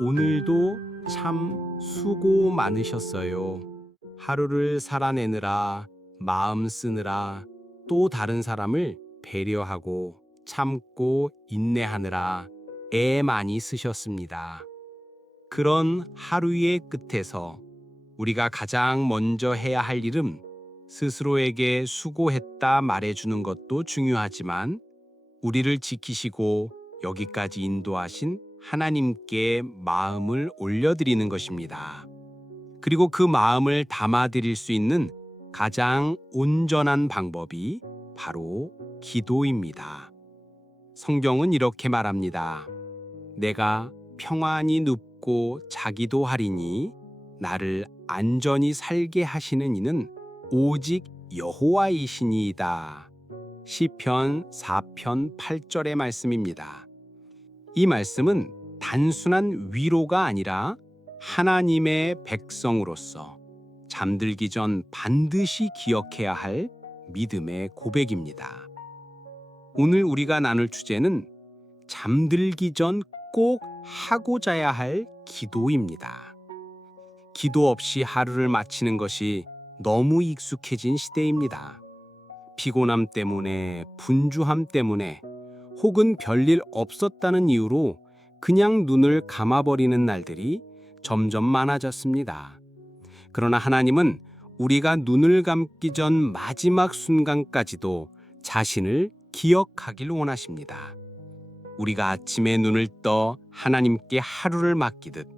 오늘도 참 수고 많으셨어요. 하루를 살아내느라, 마음 쓰느라, 또 다른 사람을 배려하고 참고 인내하느라 애 많이 쓰셨습니다. 그런 하루의 끝에서 우리가 가장 먼저 해야 할 일은 스스로에게 수고했다 말해주는 것도 중요하지만 우리를 지키시고 여기까지 인도하신 하나님께 마음을 올려드리는 것입니다. 그리고 그 마음을 담아드릴 수 있는 가장 온전한 방법이 바로 기도입니다. 성경은 이렇게 말합니다. 내가 평안히 눕고 자기도 하리니 나를 안전히 살게 하시는 이는 오직 여호와이시니이다. 시편 4편 8절의 말씀입니다. 이 말씀은 단순한 위로가 아니라 하나님의 백성으로서 잠들기 전 반드시 기억해야 할 믿음의 고백입니다. 오늘 우리가 나눌 주제는 잠들기 전 꼭 하고 자야 할 기도입니다. 기도 없이 하루를 마치는 것이 너무 익숙해진 시대입니다. 피곤함 때문에, 분주함 때문에, 혹은 별일 없었다는 이유로 그냥 눈을 감아버리는 날들이 점점 많아졌습니다. 그러나 하나님은 우리가 눈을 감기 전 마지막 순간까지도 자신을 기억하길 원하십니다. 우리가 아침에 눈을 떠 하나님께 하루를 맡기듯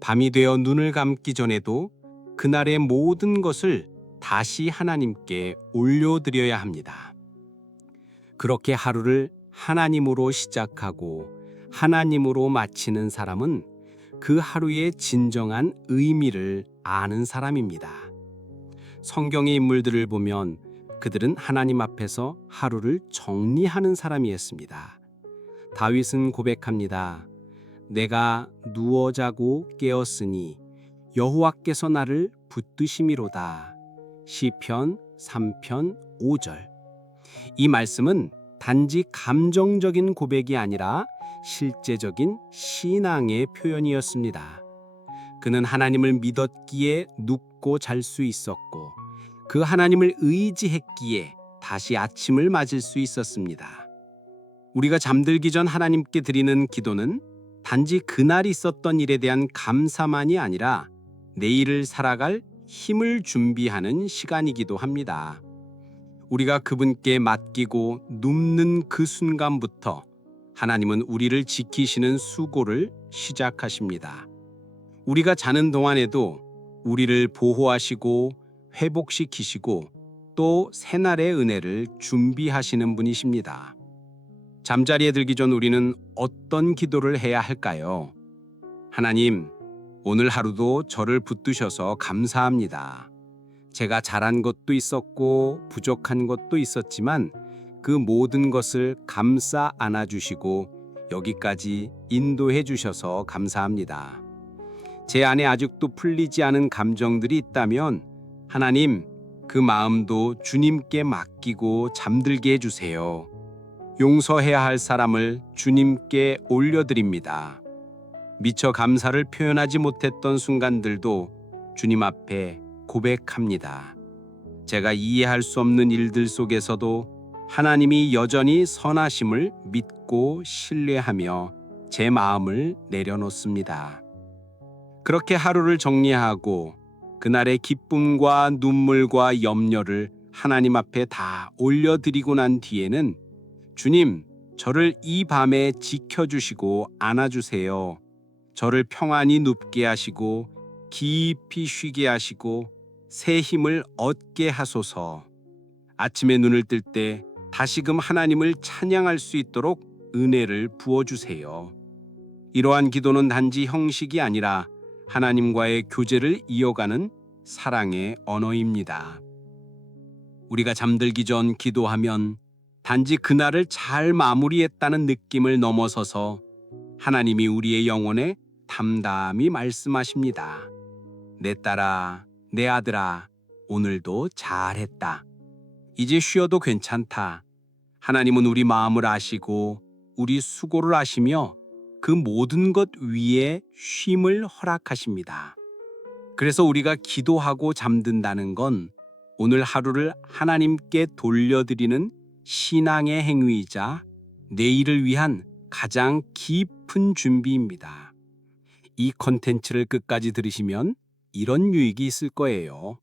밤이 되어 눈을 감기 전에도 그날의 모든 것을 다시 하나님께 올려드려야 합니다. 그렇게 하루를 하나님으로 시작하고 하나님으로 마치는 사람은 그 하루의 진정한 의미를 아는 사람입니다. 성경의 인물들을 보면 그들은 하나님 앞에서 하루를 정리하는 사람이었습니다. 다윗은 고백합니다. 내가 누워 자고 깨었으니 여호와께서 나를 붙드심이로다. 시편 3편 5절. 이 말씀은 단지 감정적인 고백이 아니라 실제적인 신앙의 표현이었습니다. 그는 하나님을 믿었기에 눕고 잘 수 있었고 그 하나님을 의지했기에 다시 아침을 맞을 수 있었습니다. 우리가 잠들기 전 하나님께 드리는 기도는 단지 그날 있었던 일에 대한 감사만이 아니라 내일을 살아갈 힘을 준비하는 시간이기도 합니다. 우리가 그분께 맡기고 눕는 그 순간부터 하나님은 우리를 지키시는 수고를 시작하십니다. 우리가 자는 동안에도 우리를 보호하시고 회복시키시고 또 새날의 은혜를 준비하시는 분이십니다. 잠자리에 들기 전 우리는 어떤 기도를 해야 할까요? 하나님, 오늘 하루도 저를 붙드셔서 감사합니다. 제가 잘한 것도 있었고 부족한 것도 있었지만 그 모든 것을 감싸 안아주시고 여기까지 인도해 주셔서 감사합니다. 제 안에 아직도 풀리지 않은 감정들이 있다면 하나님, 그 마음도 주님께 맡기고 잠들게 해주세요. 용서해야 할 사람을 주님께 올려드립니다. 미처 감사를 표현하지 못했던 순간들도 주님 앞에 고백합니다. 제가 이해할 수 없는 일들 속에서도 하나님이 여전히 선하심을 믿고 신뢰하며 제 마음을 내려놓습니다. 그렇게 하루를 정리하고 그날의 기쁨과 눈물과 염려를 하나님 앞에 다 올려드리고 난 뒤에는 주님, 저를 이 밤에 지켜주시고 안아주세요. 저를 평안히 눕게 하시고 깊이 쉬게 하시고 새 힘을 얻게 하소서. 아침에 눈을 뜰 때 다시금 하나님을 찬양할 수 있도록 은혜를 부어주세요. 이러한 기도는 단지 형식이 아니라 하나님과의 교제를 이어가는 사랑의 언어입니다. 우리가 잠들기 전 기도하면 단지 그날을 잘 마무리했다는 느낌을 넘어서서 하나님이 우리의 영혼에 담담히 말씀하십니다. 내 딸아, 내 아들아, 오늘도 잘했다. 이제 쉬어도 괜찮다. 하나님은 우리 마음을 아시고 우리 수고를 아시며 그 모든 것 위에 쉼을 허락하십니다. 그래서 우리가 기도하고 잠든다는 건 오늘 하루를 하나님께 돌려드리는 신앙의 행위이자 내일을 위한 가장 깊은 준비입니다. 이 컨텐츠를 끝까지 들으시면 이런 유익이 있을 거예요.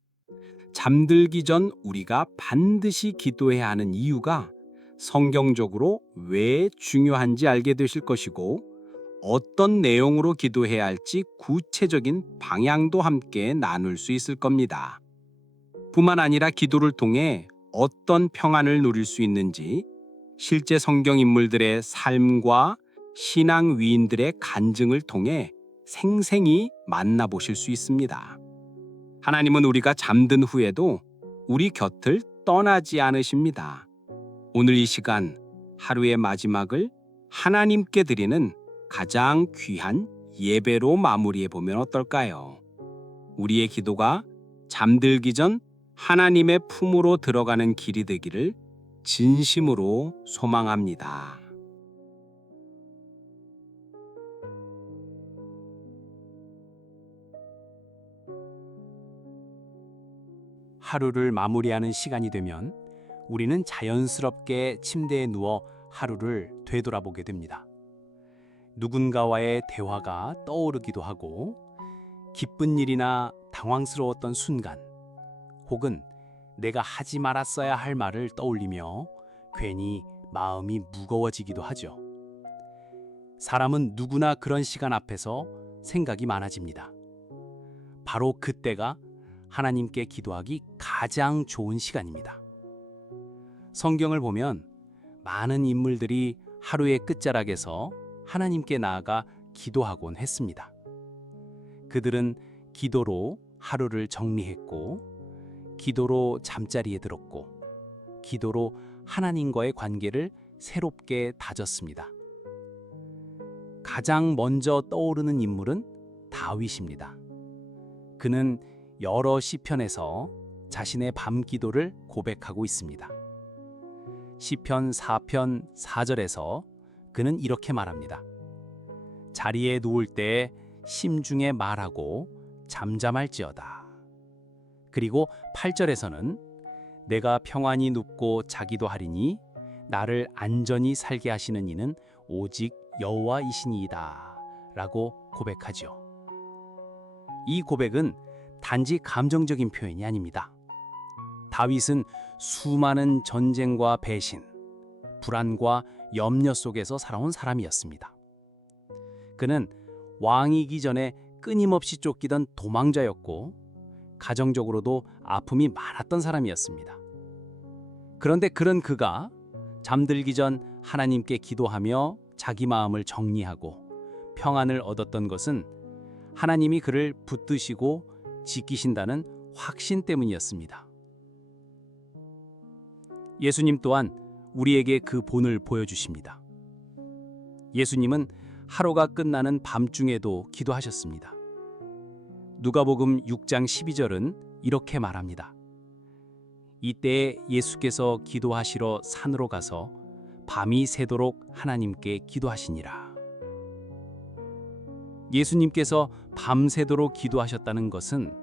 잠들기 전 우리가 반드시 기도해야 하는 이유가 성경적으로 왜 중요한지 알게 되실 것이고, 어떤 내용으로 기도해야 할지 구체적인 방향도 함께 나눌 수 있을 겁니다. 뿐만 아니라 기도를 통해 어떤 평안을 누릴 수 있는지 실제 성경 인물들의 삶과 신앙 위인들의 간증을 통해 생생히 만나보실 수 있습니다. 하나님은 우리가 잠든 후에도 우리 곁을 떠나지 않으십니다. 오늘 이 시간, 하루의 마지막을 하나님께 드리는 가장 귀한 예배로 마무리해 보면 어떨까요? 우리의 기도가 잠들기 전 하나님의 품으로 들어가는 길이 되기를 진심으로 소망합니다. 하루를 마무리하는 시간이 되면 우리는 자연스럽게 침대에 누워 하루를 되돌아보게 됩니다. 누군가와의 대화가 떠오르기도 하고, 기쁜 일이나 당황스러웠던 순간, 혹은 내가 하지 말았어야 할 말을 떠올리며 괜히 마음이 무거워지기도 하죠. 사람은 누구나 그런 시간 앞에서 생각이 많아집니다. 바로 그때가 하나님께 기도하기 가장 좋은 시간입니다. 성경을 보면 많은 인물들이 하루의 끝자락에서 하나님께 나아가 기도하곤 했습니다. 그들은 기도로 하루를 정리했고, 기도로 잠자리에 들었고, 기도로 하나님과의 관계를 새롭게 다졌습니다. 가장 먼저 떠오르는 인물은 다윗입니다. 그는 여러 시편에서 자신의 밤 기도를 고백하고 있습니다. 시편 4편 4절에서 그는 이렇게 말합니다. 자리에 누울 때에 심중에 말하고 잠잠할지어다. 그리고 8절에서는 내가 평안히 눕고 자기도 하리니 나를 안전히 살게 하시는 이는 오직 여호와이시니이다 라고 고백하죠. 이 고백은 단지 감정적인 표현이 아닙니다. 다윗은 수많은 전쟁과 배신, 불안과 염려 속에서 살아온 사람이었습니다. 그는 왕이기 전에 끊임없이 쫓기던 도망자였고, 가정적으로도 아픔이 많았던 사람이었습니다. 그런데 그런 그가 잠들기 전 하나님께 기도하며 자기 마음을 정리하고 평안을 얻었던 것은 하나님이 그를 붙드시고 지키신다는 확신 때문이었습니다. 예수님 또한 우리에게 그 본을 보여주십니다. 예수님은 하루가 끝나는 밤중에도 기도하셨습니다. 누가복음 6장 12절은 이렇게 말합니다. 이때에 예수께서 기도하시러 산으로 가서 밤이 새도록 하나님께 기도하시니라. 예수님께서 밤새도록 기도하셨다는 것은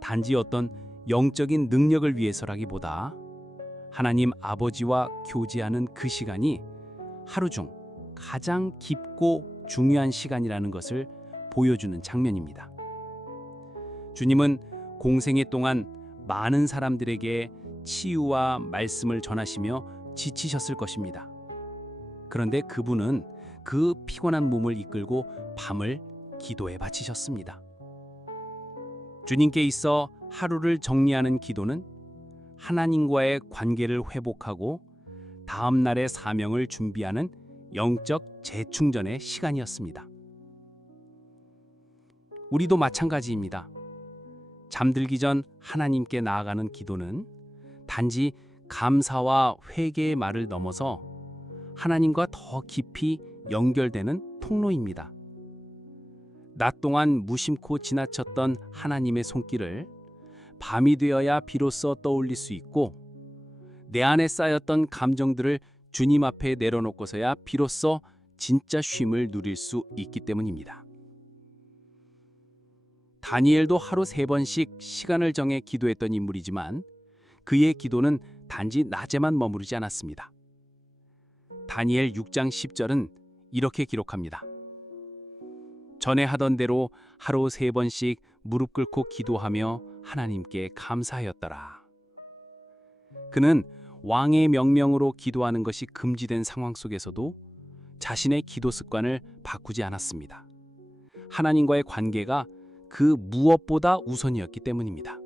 단지 어떤 영적인 능력을 위해서라기보다 하나님 아버지와 교제하는 그 시간이 하루 중 가장 깊고 중요한 시간이라는 것을 보여주는 장면입니다. 주님은 공생애 동안 많은 사람들에게 치유와 말씀을 전하시며 지치셨을 것입니다. 그런데 그분은 그 피곤한 몸을 이끌고 밤을 기도에 바치셨습니다. 주님께 있어 하루를 정리하는 기도는 하나님과의 관계를 회복하고 다음 날의 사명을 준비하는 영적 재충전의 시간이었습니다. 우리도 마찬가지입니다. 잠들기 전 하나님께 나아가는 기도는 단지 감사와 회개의 말을 넘어서 하나님과 더 깊이 연결되는 통로입니다. 낮 동안 무심코 지나쳤던 하나님의 손길을 밤이 되어야 비로소 떠올릴 수 있고, 내 안에 쌓였던 감정들을 주님 앞에 내려놓고서야 비로소 진짜 쉼을 누릴 수 있기 때문입니다. 다니엘도 하루 3번씩 시간을 정해 기도했던 인물이지만 그의 기도는 단지 낮에만 머무르지 않았습니다. 다니엘 6장 10절은 이렇게 기록합니다. 전에 하던 대로 하루 3번씩 무릎 꿇고 기도하며 하나님께 감사하였더라. 그는 왕의 명령으로 기도하는 것이 금지된 상황 속에서도 자신의 기도 습관을 바꾸지 않았습니다. 하나님과의 관계가 그 무엇보다 우선이었기 때문입니다.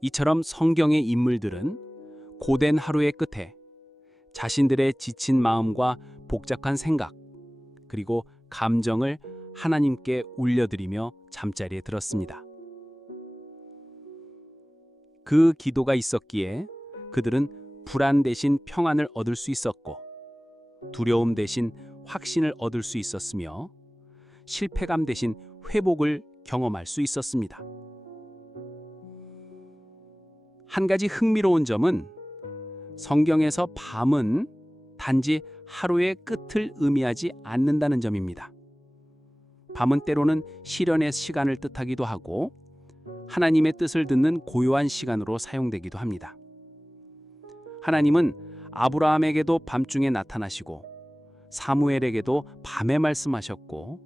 이처럼 성경의 인물들은 고된 하루의 끝에 자신들의 지친 마음과 복잡한 생각, 그리고 감정을 하나님께 울려드리며 잠자리에 들었습니다. 그 기도가 있었기에 그들은 불안 대신 평안을 얻을 수 있었고, 두려움 대신 확신을 얻을 수 있었으며, 실패감 대신 회복을 경험할 수 있었습니다. 한 가지 흥미로운 점은 성경에서 밤은 단지 하루의 끝을 의미하지 않는다는 점입니다. 밤은 때로는 실현의 시간을 뜻하기도 하고 하나님의 뜻을 듣는 고요한 시간으로 사용되기도 합니다. 하나님은 아브라함에게도 밤중에 나타나시고 사무엘에게도 밤에 말씀하셨고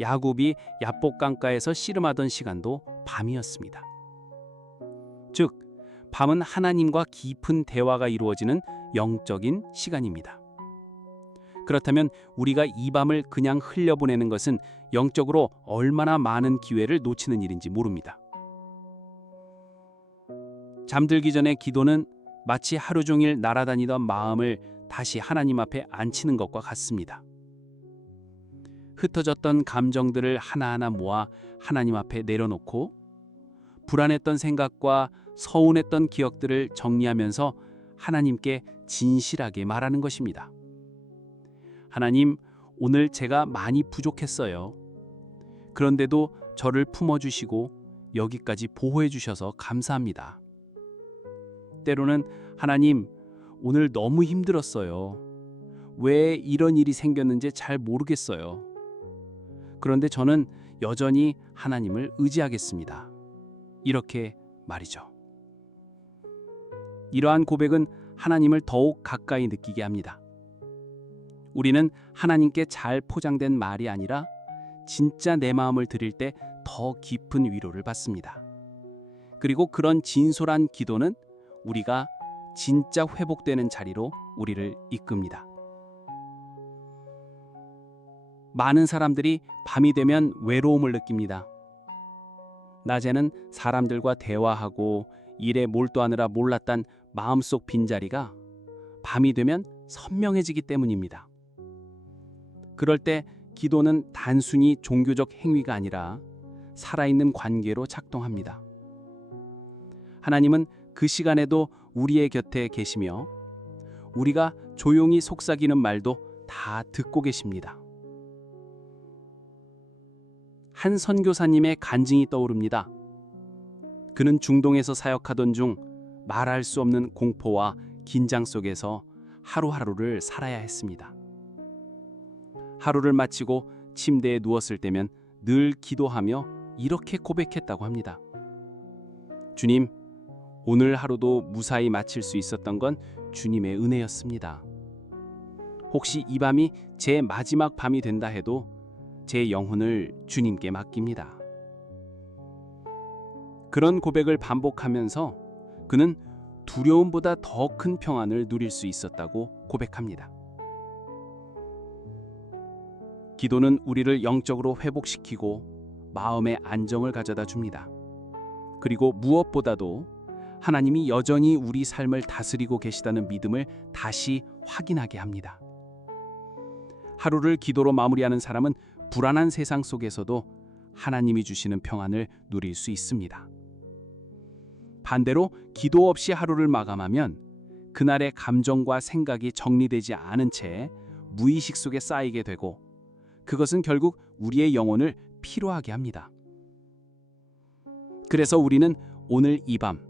야곱이 야복 강가에서 씨름하던 시간도 밤이었습니다. 즉, 밤은 하나님과 깊은 대화가 이루어지는 영적인 시간입니다. 그렇다면 우리가 이 밤을 그냥 흘려보내는 것은 영적으로 얼마나 많은 기회를 놓치는 일인지 모릅니다. 잠들기 전에 기도는 마치 하루 종일 날아다니던 마음을 다시 하나님 앞에 앉히는 것과 같습니다. 흩어졌던 감정들을 하나하나 모아 하나님 앞에 내려놓고 불안했던 생각과 서운했던 기억들을 정리하면서 하나님께 진실하게 말하는 것입니다. 하나님, 오늘 제가 많이 부족했어요. 그런데도 저를 품어주시고 여기까지 보호해 주셔서 감사합니다. 때로는 하나님, 오늘 너무 힘들었어요. 왜 이런 일이 생겼는지 잘 모르겠어요. 그런데 저는 여전히 하나님을 의지하겠습니다. 이렇게 말이죠. 이러한 고백은 하나님을 더욱 가까이 느끼게 합니다. 우리는 하나님께 잘 포장된 말이 아니라 진짜 내 마음을 드릴 때 더 깊은 위로를 받습니다. 그리고 그런 진솔한 기도는 우리가 진짜 회복되는 자리로 우리를 이끕니다. 많은 사람들이 밤이 되면 외로움을 느낍니다. 낮에는 사람들과 대화하고 일에 몰두하느라 몰랐던 마음속 빈자리가 밤이 되면 선명해지기 때문입니다. 그럴 때 기도는 단순히 종교적 행위가 아니라 살아있는 관계로 작동합니다. 하나님은 그 시간에도 우리의 곁에 계시며 우리가 조용히 속삭이는 말도 다 듣고 계십니다. 한 선교사님의 간증이 떠오릅니다. 그는 중동에서 사역하던 중 말할 수 없는 공포와 긴장 속에서 하루하루를 살아야 했습니다. 하루를 마치고 침대에 누웠을 때면 늘 기도하며 이렇게 고백했다고 합니다. 주님, 오늘 하루도 무사히 마칠 수 있었던 건 주님의 은혜였습니다. 혹시 이 밤이 제 마지막 밤이 된다 해도 제 영혼을 주님께 맡깁니다. 그런 고백을 반복하면서 그는 두려움보다 더 큰 평안을 누릴 수 있었다고 고백합니다. 기도는 우리를 영적으로 회복시키고 마음의 안정을 가져다 줍니다. 그리고 무엇보다도 하나님이 여전히 우리 삶을 다스리고 계시다는 믿음을 다시 확인하게 합니다. 하루를 기도로 마무리하는 사람은 불안한 세상 속에서도 하나님이 주시는 평안을 누릴 수 있습니다. 반대로 기도 없이 하루를 마감하면 그날의 감정과 생각이 정리되지 않은 채 무의식 속에 쌓이게 되고 그것은 결국 우리의 영혼을 피로하게 합니다. 그래서 우리는 오늘 이 밤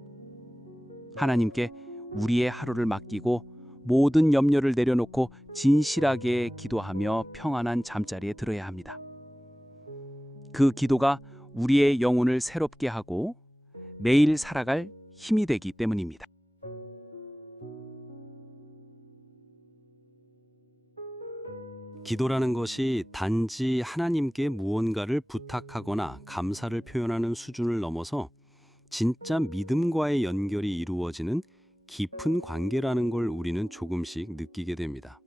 하나님께 우리의 하루를 맡기고 모든 염려를 내려놓고 진실하게 기도하며 평안한 잠자리에 들어야 합니다. 그 기도가 우리의 영혼을 새롭게 하고 매일 살아갈 힘이 되기 때문입니다. 기도라는 것이 단지 하나님께 무언가를 부탁하거나 감사를 표현하는 수준을 넘어서 진짜 믿음과의 연결이 이루어지는 깊은 관계라는 걸 우리는 조금씩 느끼게 됩니다.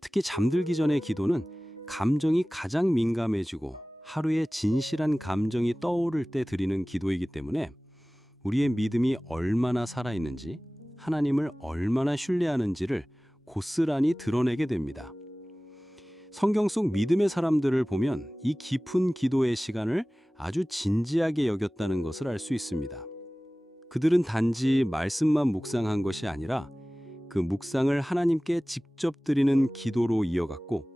특히 잠들기 전의 기도는 감정이 가장 민감해지고 하루에 진실한 감정이 떠오를 때 드리는 기도이기 때문에 우리의 믿음이 얼마나 살아있는지, 하나님을 얼마나 신뢰하는지를 고스란히 드러내게 됩니다. 성경 속 믿음의 사람들을 보면 이 깊은 기도의 시간을 아주 진지하게 여겼다는 것을 알 수 있습니다. 그들은 단지 말씀만 묵상한 것이 아니라 그 묵상을 하나님께 직접 드리는 기도로 이어갔고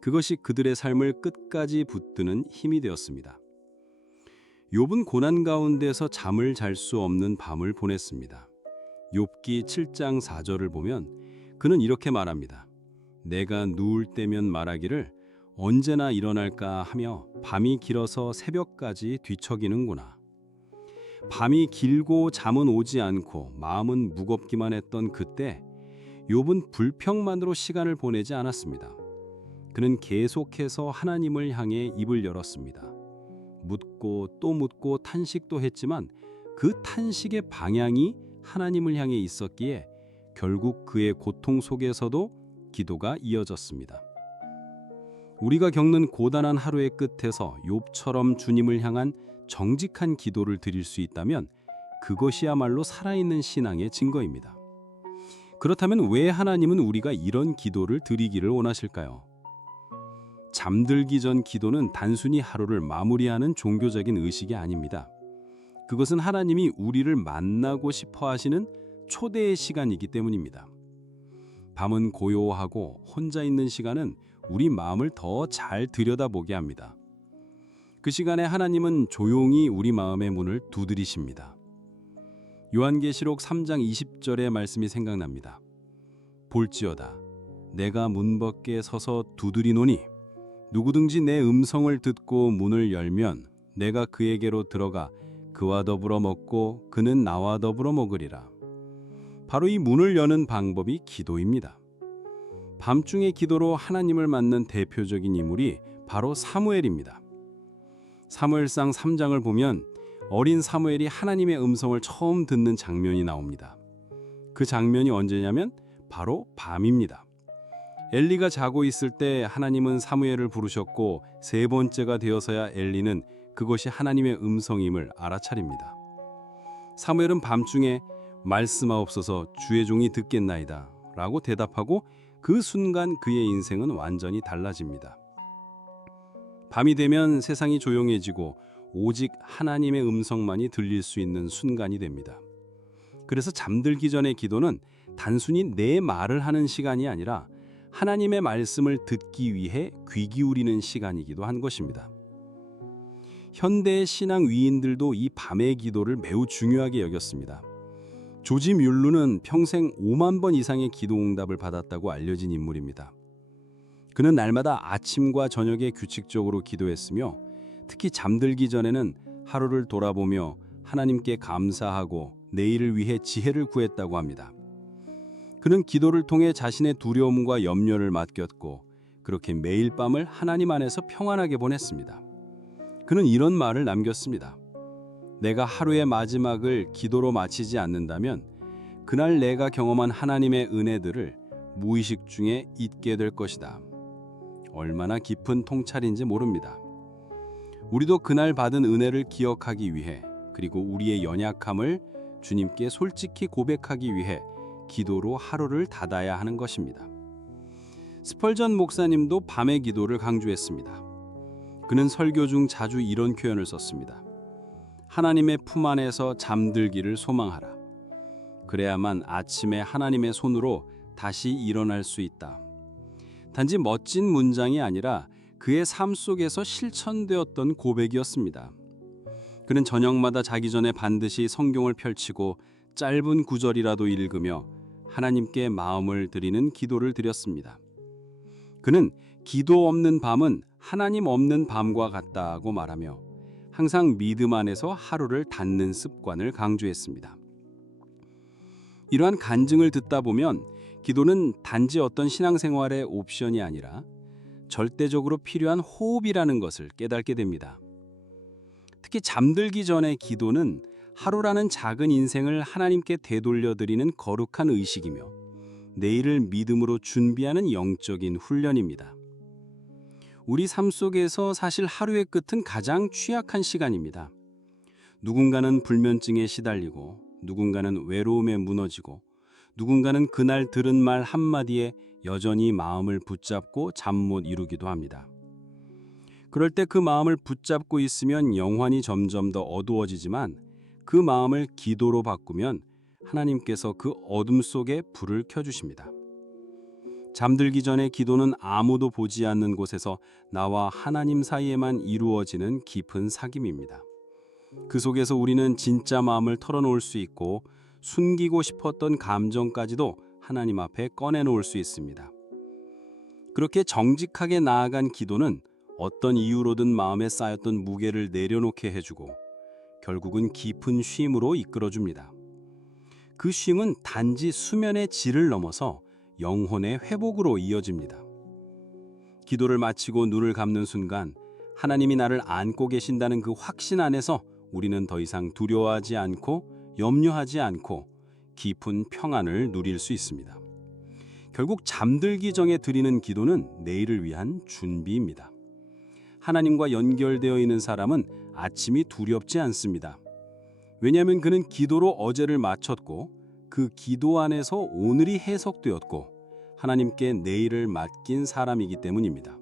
그것이 그들의 삶을 끝까지 붙드는 힘이 되었습니다. 욥은 고난 가운데서 잠을 잘 수 없는 밤을 보냈습니다. 욥기 7장 4절을 보면 그는 이렇게 말합니다. 내가 누울 때면 말하기를 언제나 일어날까 하며 밤이 길어서 새벽까지 뒤척이는구나. 밤이 길고 잠은 오지 않고 마음은 무겁기만 했던 그때 욥은 불평만으로 시간을 보내지 않았습니다. 그는 계속해서 하나님을 향해 입을 열었습니다. 묻고 또 묻고 탄식도 했지만 그 탄식의 방향이 하나님을 향해 있었기에 결국 그의 고통 속에서도 기도가 이어졌습니다. 우리가 겪는 고단한 하루의 끝에서 욥처럼 주님을 향한 정직한 기도를 드릴 수 있다면 그것이야말로 살아있는 신앙의 증거입니다. 그렇다면 왜 하나님은 우리가 이런 기도를 드리기를 원하실까요? 잠들기 전 기도는 단순히 하루를 마무리하는 종교적인 의식이 아닙니다. 그것은 하나님이 우리를 만나고 싶어 하시는 초대의 시간이기 때문입니다. 밤은 고요하고 혼자 있는 시간은 우리 마음을 더 잘 들여다보게 합니다. 그 시간에 하나님은 조용히 우리 마음의 문을 두드리십니다. 요한계시록 3장 20절의 말씀이 생각납니다. 볼지어다 내가 문 밖에 서서 두드리노니 누구든지 내 음성을 듣고 문을 열면 내가 그에게로 들어가 그와 더불어 먹고 그는 나와 더불어 먹으리라. 바로 이 문을 여는 방법이 기도입니다. 밤중의 기도로 하나님을 만난 대표적인 인물이 바로 사무엘입니다. 사무엘상 3장을 보면 어린 사무엘이 하나님의 음성을 처음 듣는 장면이 나옵니다. 그 장면이 언제냐면 바로 밤입니다. 엘리가 자고 있을 때 하나님은 사무엘을 부르셨고 세 번째가 되어서야 엘리는 그것이 하나님의 음성임을 알아차립니다. 사무엘은 밤중에 말씀하옵소서 주의 종이 듣겠나이다 라고 대답하고 그 순간 그의 인생은 완전히 달라집니다. 밤이 되면 세상이 조용해지고 오직 하나님의 음성만이 들릴 수 있는 순간이 됩니다. 그래서 잠들기 전의 기도는 단순히 내 말을 하는 시간이 아니라 하나님의 말씀을 듣기 위해 귀 기울이는 시간이기도 한 것입니다. 현대의 신앙 위인들도 이 밤의 기도를 매우 중요하게 여겼습니다. 조지 뮬루는 평생 5만 번 이상의 기도 응답을 받았다고 알려진 인물입니다. 그는 날마다 아침과 저녁에 규칙적으로 기도했으며 특히 잠들기 전에는 하루를 돌아보며 하나님께 감사하고 내일을 위해 지혜를 구했다고 합니다. 그는 기도를 통해 자신의 두려움과 염려를 맡겼고 그렇게 매일 밤을 하나님 안에서 평안하게 보냈습니다. 그는 이런 말을 남겼습니다. 내가 하루의 마지막을 기도로 마치지 않는다면 그날 내가 경험한 하나님의 은혜들을 무의식 중에 잊게 될 것이다. 얼마나 깊은 통찰인지 모릅니다. 우리도 그날 받은 은혜를 기억하기 위해 그리고 우리의 연약함을 주님께 솔직히 고백하기 위해 기도로 하루를 닫아야 하는 것입니다. 스펄전 목사님도 밤의 기도를 강조했습니다. 그는 설교 중 자주 이런 표현을 썼습니다. 하나님의 품 안에서 잠들기를 소망하라. 그래야만 아침에 하나님의 손으로 다시 일어날 수 있다. 단지 멋진 문장이 아니라 그의 삶 속에서 실천되었던 고백이었습니다. 그는 저녁마다 자기 전에 반드시 성경을 펼치고 짧은 구절이라도 읽으며 하나님께 마음을 드리는 기도를 드렸습니다. 그는 기도 없는 밤은 하나님 없는 밤과 같다고 말하며 항상 믿음 안에서 하루를 닫는 습관을 강조했습니다. 이러한 간증을 듣다 보면 기도는 단지 어떤 신앙생활의 옵션이 아니라 절대적으로 필요한 호흡이라는 것을 깨닫게 됩니다. 특히 잠들기 전의 기도는 하루라는 작은 인생을 하나님께 되돌려드리는 거룩한 의식이며 내일을 믿음으로 준비하는 영적인 훈련입니다. 우리 삶 속에서 사실 하루의 끝은 가장 취약한 시간입니다. 누군가는 불면증에 시달리고 누군가는 외로움에 무너지고 누군가는 그날 들은 말 한마디에 여전히 마음을 붙잡고 잠 못 이루기도 합니다. 그럴 때 그 마음을 붙잡고 있으면 영혼이 점점 더 어두워지지만 그 마음을 기도로 바꾸면 하나님께서 그 어둠 속에 불을 켜주십니다. 잠들기 전에 기도는 아무도 보지 않는 곳에서 나와 하나님 사이에만 이루어지는 깊은 사귐입니다. 그 속에서 우리는 진짜 마음을 털어놓을 수 있고 숨기고 싶었던 감정까지도 하나님 앞에 꺼내놓을 수 있습니다. 그렇게 정직하게 나아간 기도는 어떤 이유로든 마음에 쌓였던 무게를 내려놓게 해주고 결국은 깊은 쉼으로 이끌어줍니다. 그 쉼은 단지 수면의 질을 넘어서 영혼의 회복으로 이어집니다. 기도를 마치고 눈을 감는 순간 하나님이 나를 안고 계신다는 그 확신 안에서 우리는 더 이상 두려워하지 않고 염려하지 않고 깊은 평안을 누릴 수 있습니다. 결국 잠들기 전에 드리는 기도는 내일을 위한 준비입니다. 하나님과 연결되어 있는 사람은 아침이 두렵지 않습니다. 왜냐하면 그는 기도로 어제를 마쳤고 그 기도 안에서 오늘이 해석되었고 하나님께 내일을 맡긴 사람이기 때문입니다.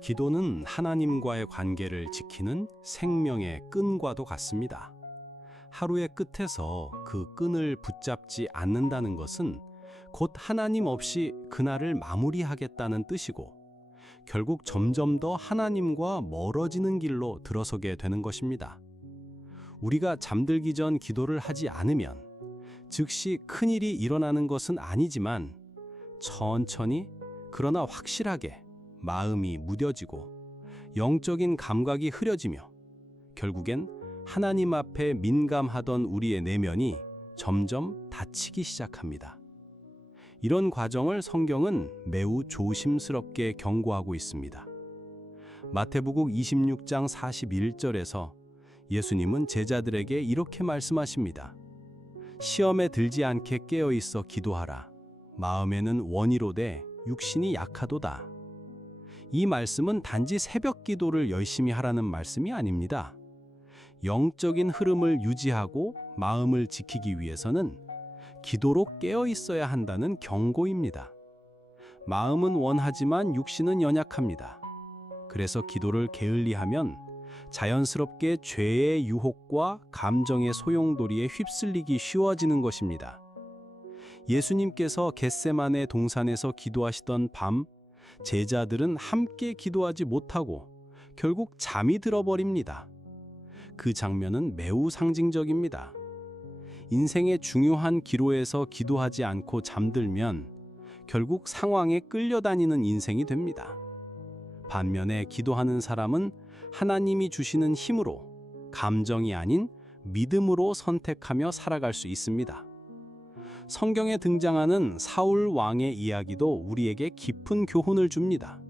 기도는 하나님과의 관계를 지키는 생명의 끈과도 같습니다. 하루의 끝에서 그 끈을 붙잡지 않는다는 것은 곧 하나님 없이 그날을 마무리하겠다는 뜻이고 결국 점점 더 하나님과 멀어지는 길로 들어서게 되는 것입니다. 우리가 잠들기 전 기도를 하지 않으면 즉시 큰일이 일어나는 것은 아니지만 천천히 그러나 확실하게 마음이 무뎌지고 영적인 감각이 흐려지며 결국엔 하나님 앞에 민감하던 우리의 내면이 점점 닫히기 시작합니다. 이런 과정을 성경은 매우 조심스럽게 경고하고 있습니다. 마태복음 26장 41절에서 예수님은 제자들에게 이렇게 말씀하십니다. 시험에 들지 않게 깨어 있어 기도하라. 마음에는 원이로되 육신이 약하도다. 이 말씀은 단지 새벽 기도를 열심히 하라는 말씀이 아닙니다. 영적인 흐름을 유지하고 마음을 지키기 위해서는 기도로 깨어 있어야 한다는 경고입니다. 마음은 원하지만 육신은 연약합니다. 그래서 기도를 게을리하면 자연스럽게 죄의 유혹과 감정의 소용돌이에 휩쓸리기 쉬워지는 것입니다. 예수님께서 겟세마네 동산에서 기도하시던 밤, 제자들은 함께 기도하지 못하고 결국 잠이 들어버립니다. 그 장면은 매우 상징적입니다. 인생의 중요한 기로에서 기도하지 않고 잠들면 결국 상황에 끌려다니는 인생이 됩니다. 반면에 기도하는 사람은 하나님이 주시는 힘으로 감정이 아닌 믿음으로 선택하며 살아갈 수 있습니다. 성경에 등장하는 사울 왕의 이야기도 우리에게 깊은 교훈을 줍니다.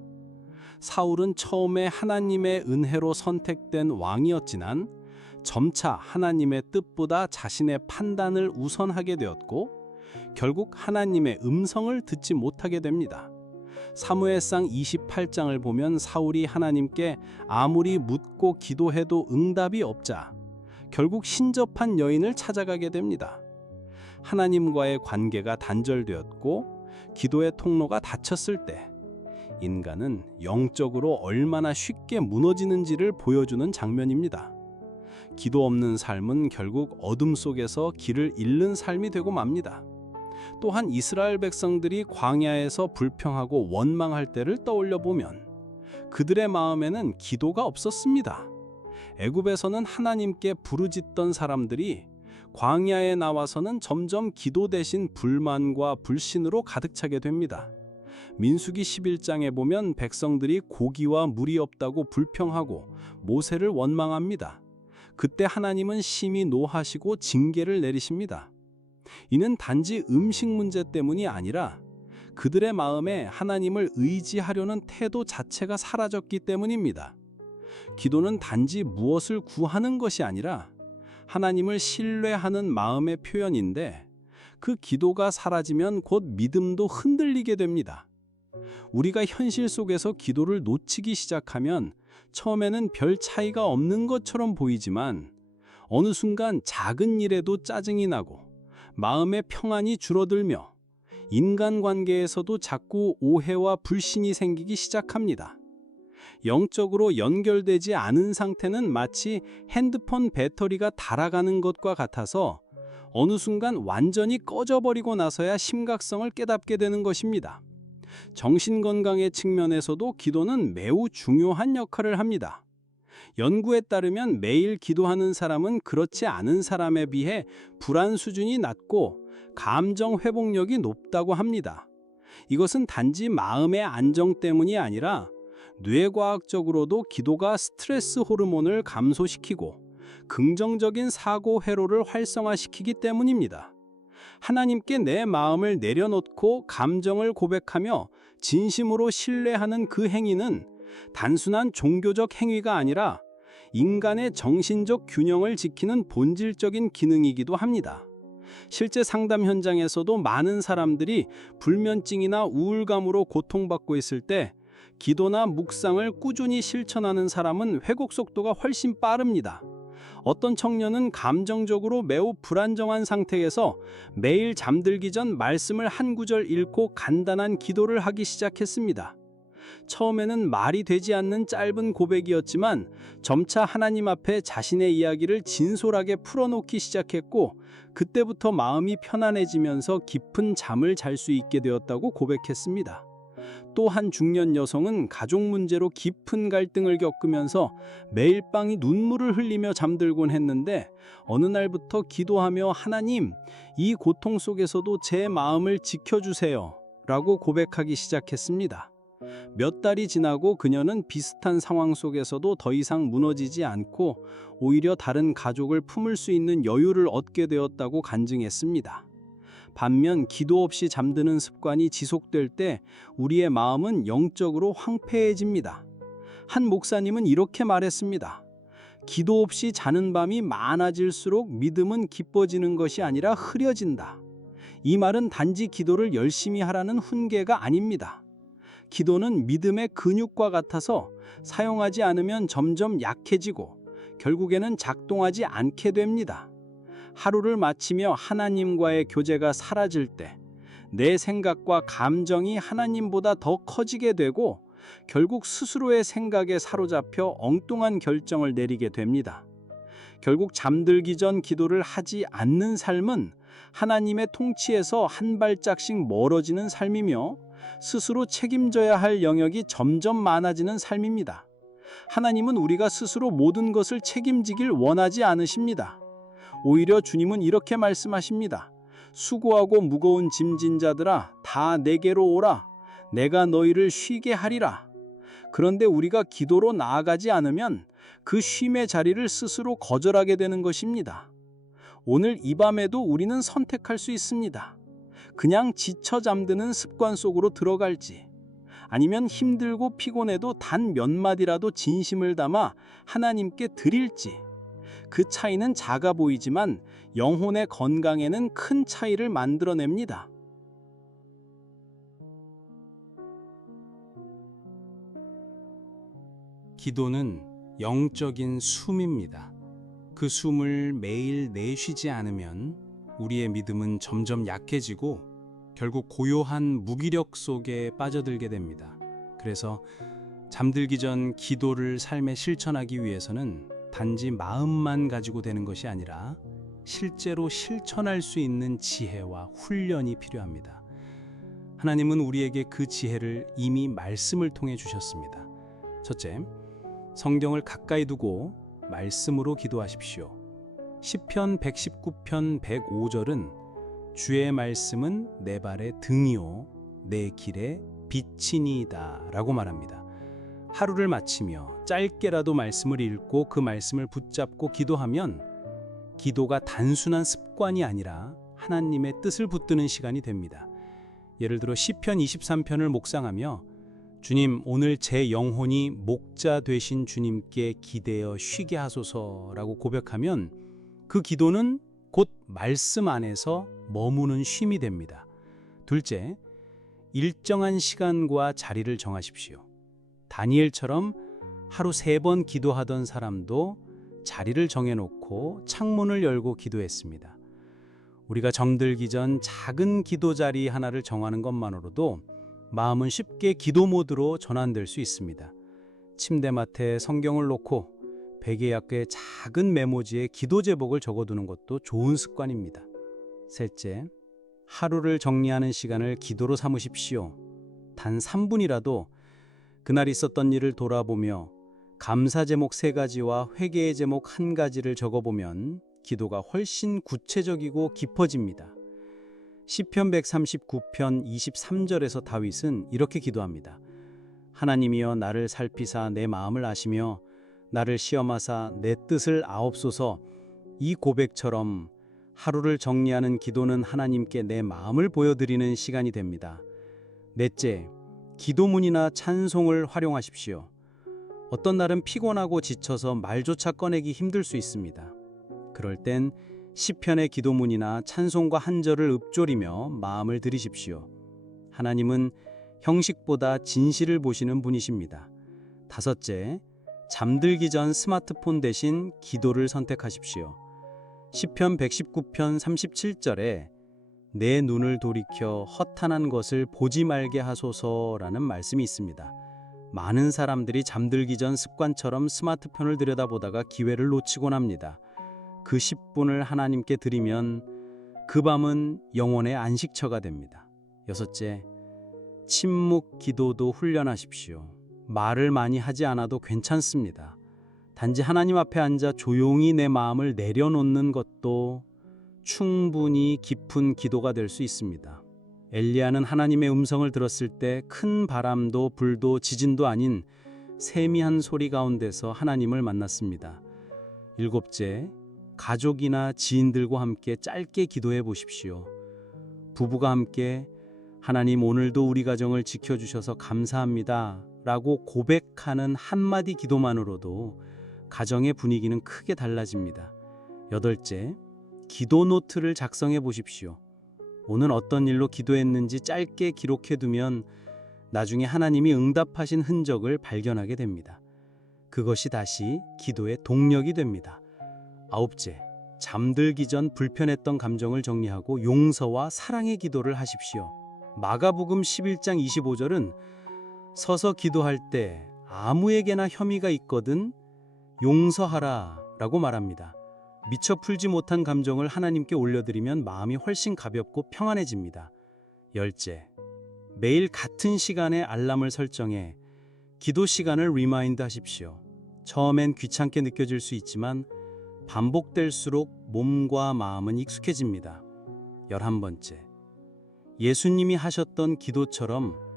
사울은 처음에 하나님의 은혜로 선택된 왕이었지만 점차 하나님의 뜻보다 자신의 판단을 우선하게 되었고 결국 하나님의 음성을 듣지 못하게 됩니다. 사무엘상 28장을 보면 사울이 하나님께 아무리 묻고 기도해도 응답이 없자 결국 신접한 여인을 찾아가게 됩니다. 하나님과의 관계가 단절되었고 기도의 통로가 닫혔을 때 인간은 영적으로 얼마나 쉽게 무너지는지를 보여주는 장면입니다. 기도 없는 삶은 결국 어둠 속에서 길을 잃는 삶이 되고 맙니다. 또한 이스라엘 백성들이 광야에서 불평하고 원망할 때를 떠올려 보면 그들의 마음에는 기도가 없었습니다. 애굽에서는 하나님께 부르짖던 사람들이 광야에 나와서는 점점 기도 대신 불만과 불신으로 가득 차게 됩니다. 민수기 11장에 보면 백성들이 고기와 물이 없다고 불평하고 모세를 원망합니다. 그때 하나님은 심히 노하시고 징계를 내리십니다. 이는 단지 음식 문제 때문이 아니라 그들의 마음에 하나님을 의지하려는 태도 자체가 사라졌기 때문입니다. 기도는 단지 무엇을 구하는 것이 아니라 하나님을 신뢰하는 마음의 표현인데 그 기도가 사라지면 곧 믿음도 흔들리게 됩니다. 우리가 현실 속에서 기도를 놓치기 시작하면 처음에는 별 차이가 없는 것처럼 보이지만 어느 순간 작은 일에도 짜증이 나고 마음의 평안이 줄어들며 인간관계에서도 자꾸 오해와 불신이 생기기 시작합니다. 영적으로 연결되지 않은 상태는 마치 핸드폰 배터리가 닳아가는 것과 같아서 어느 순간 완전히 꺼져버리고 나서야 심각성을 깨닫게 되는 것입니다. 정신건강의 측면에서도 기도는 매우 중요한 역할을 합니다. 연구에 따르면 매일 기도하는 사람은 그렇지 않은 사람에 비해 불안 수준이 낮고 감정 회복력이 높다고 합니다. 이것은 단지 마음의 안정 때문이 아니라 뇌과학적으로도 기도가 스트레스 호르몬을 감소시키고 긍정적인 사고 회로를 활성화시키기 때문입니다. 하나님께 내 마음을 내려놓고 감정을 고백하며 진심으로 신뢰하는 그 행위는 단순한 종교적 행위가 아니라 인간의 정신적 균형을 지키는 본질적인 기능이기도 합니다. 실제 상담 현장에서도 많은 사람들이 불면증이나 우울감으로 고통받고 있을 때 기도나 묵상을 꾸준히 실천하는 사람은 회복 속도가 훨씬 빠릅니다. 어떤 청년은 감정적으로 매우 불안정한 상태에서 매일 잠들기 전 말씀을 한 구절 읽고 간단한 기도를 하기 시작했습니다. 처음에는 말이 되지 않는 짧은 고백이었지만 점차 하나님 앞에 자신의 이야기를 진솔하게 풀어놓기 시작했고 그때부터 마음이 편안해지면서 깊은 잠을 잘 수 있게 되었다고 고백했습니다. 또 한 중년 여성은 가족 문제로 깊은 갈등을 겪으면서 매일 밤 눈물을 흘리며 잠들곤 했는데 어느 날부터 기도하며 하나님, 이 고통 속에서도 제 마음을 지켜주세요 라고 고백하기 시작했습니다. 몇 달이 지나고 그녀는 비슷한 상황 속에서도 더 이상 무너지지 않고 오히려 다른 가족을 품을 수 있는 여유를 얻게 되었다고 간증했습니다. 반면 기도 없이 잠드는 습관이 지속될 때 우리의 마음은 영적으로 황폐해집니다. 한 목사님은 이렇게 말했습니다. 기도 없이 자는 밤이 많아질수록 믿음은 깊어지는 것이 아니라 흐려진다. 이 말은 단지 기도를 열심히 하라는 훈계가 아닙니다. 기도는 믿음의 근육과 같아서 사용하지 않으면 점점 약해지고 결국에는 작동하지 않게 됩니다. 하루를 마치며 하나님과의 교제가 사라질 때 내 생각과 감정이 하나님보다 더 커지게 되고 결국 스스로의 생각에 사로잡혀 엉뚱한 결정을 내리게 됩니다. 결국 잠들기 전 기도를 하지 않는 삶은 하나님의 통치에서 한 발짝씩 멀어지는 삶이며 스스로 책임져야 할 영역이 점점 많아지는 삶입니다. 하나님은 우리가 스스로 모든 것을 책임지길 원하지 않으십니다. 오히려 주님은 이렇게 말씀하십니다. 수고하고 무거운 짐진 자들아, 다 내게로 오라. 내가 너희를 쉬게 하리라. 그런데 우리가 기도로 나아가지 않으면 그 쉼의 자리를 스스로 거절하게 되는 것입니다. 오늘 이 밤에도 우리는 선택할 수 있습니다. 그냥 지쳐 잠드는 습관 속으로 들어갈지, 아니면 힘들고 피곤해도 단 몇 마디라도 진심을 담아 하나님께 드릴지. 그 차이는 작아 보이지만 영혼의 건강에는 큰 차이를 만들어냅니다. 기도는 영적인 숨입니다. 그 숨을 매일 내쉬지 않으면 우리의 믿음은 점점 약해지고 결국 고요한 무기력 속에 빠져들게 됩니다. 그래서 잠들기 전 기도를 삶에 실천하기 위해서는 단지 마음만 가지고 되는 것이 아니라 실제로 실천할 수 있는 지혜와 훈련이 필요합니다. 하나님은 우리에게 그 지혜를 이미 말씀을 통해 주셨습니다. 첫째, 성경을 가까이 두고 말씀으로 기도하십시오. 시편 119편 105절은 주의 말씀은 내 발의 등이요 내 길의 빛이니이다 라고 말합니다. 하루를 마치며 짧게라도 말씀을 읽고 그 말씀을 붙잡고 기도하면 기도가 단순한 습관이 아니라 하나님의 뜻을 붙드는 시간이 됩니다. 예를 들어 시편 23편을 묵상하며 주님, 오늘 제 영혼이 목자 되신 주님께 기대어 쉬게 하소서라고 고백하면 그 기도는 곧 말씀 안에서 머무는 쉼이 됩니다. 둘째, 일정한 시간과 자리를 정하십시오. 다니엘처럼 하루 3번 기도하던 사람도 자리를 정해놓고 창문을 열고 기도했습니다. 우리가 정들기 전 작은 기도 자리 하나를 정하는 것만으로도 마음은 쉽게 기도 모드로 전환될 수 있습니다. 침대맡에 성경을 놓고 베개 옆에 작은 메모지에 기도 제목을 적어두는 것도 좋은 습관입니다. 셋째, 하루를 정리하는 시간을 기도로 삼으십시오. 단 3분이라도 그날 있었던 일을 돌아보며 감사 제목 3가지와 회개의 제목 1가지를 적어보면 기도가 훨씬 구체적이고 깊어집니다. 시편 139편 23절에서 다윗은 이렇게 기도합니다. 하나님이여 나를 살피사 내 마음을 아시며 나를 시험하사 내 뜻을 아옵소서. 이 고백처럼 하루를 정리하는 기도는 하나님께 내 마음을 보여드리는 시간이 됩니다. 넷째, 기도문이나 찬송을 활용하십시오. 어떤 날은 피곤하고 지쳐서 말조차 꺼내기 힘들 수 있습니다. 그럴 땐 시편의 기도문이나 찬송과 한 절을 읊조리며 마음을 들이십시오. 하나님은 형식보다 진실을 보시는 분이십니다. 다섯째, 잠들기 전 스마트폰 대신 기도를 선택하십시오. 시편 119편 37절에 내 눈을 돌이켜 허탄한 것을 보지 말게 하소서라는 말씀이 있습니다. 많은 사람들이 잠들기 전 습관처럼 스마트폰을 들여다보다가 기회를 놓치곤 합니다. 그 10분을 하나님께 드리면 그 밤은 영혼의 안식처가 됩니다. 여섯째, 침묵 기도도 훈련하십시오. 말을 많이 하지 않아도 괜찮습니다. 단지 하나님 앞에 앉아 조용히 내 마음을 내려놓는 것도 충분히 깊은 기도가 될 수 있습니다. 엘리야는 하나님의 음성을 들었을 때 큰 바람도 불도 지진도 아닌 세미한 소리 가운데서 하나님을 만났습니다. 일곱째, 가족이나 지인들과 함께 짧게 기도해 보십시오. 부부가 함께 하나님 오늘도 우리 가정을 지켜주셔서 감사합니다 라고 고백하는 한마디 기도만으로도 가정의 분위기는 크게 달라집니다. 여덟째, 기도 노트를 작성해 보십시오. 오늘 어떤 일로 기도했는지 짧게 기록해 두면 나중에 하나님이 응답하신 흔적을 발견하게 됩니다. 그것이 다시 기도의 동력이 됩니다. 아홉째, 잠들기 전 불편했던 감정을 정리하고 용서와 사랑의 기도를 하십시오. 마가복음 11장 25절은 서서 기도할 때 아무에게나 혐의가 있거든 용서하라 라고 말합니다. 미처 풀지 못한 감정을 하나님께 올려드리면 마음이 훨씬 가볍고 평안해집니다. 열째, 매일 같은 시간에 알람을 설정해 기도 시간을 리마인드 하십시오. 처음엔 귀찮게 느껴질 수 있지만 반복될수록 몸과 마음은 익숙해집니다. 11번째, 예수님이 하셨던 기도처럼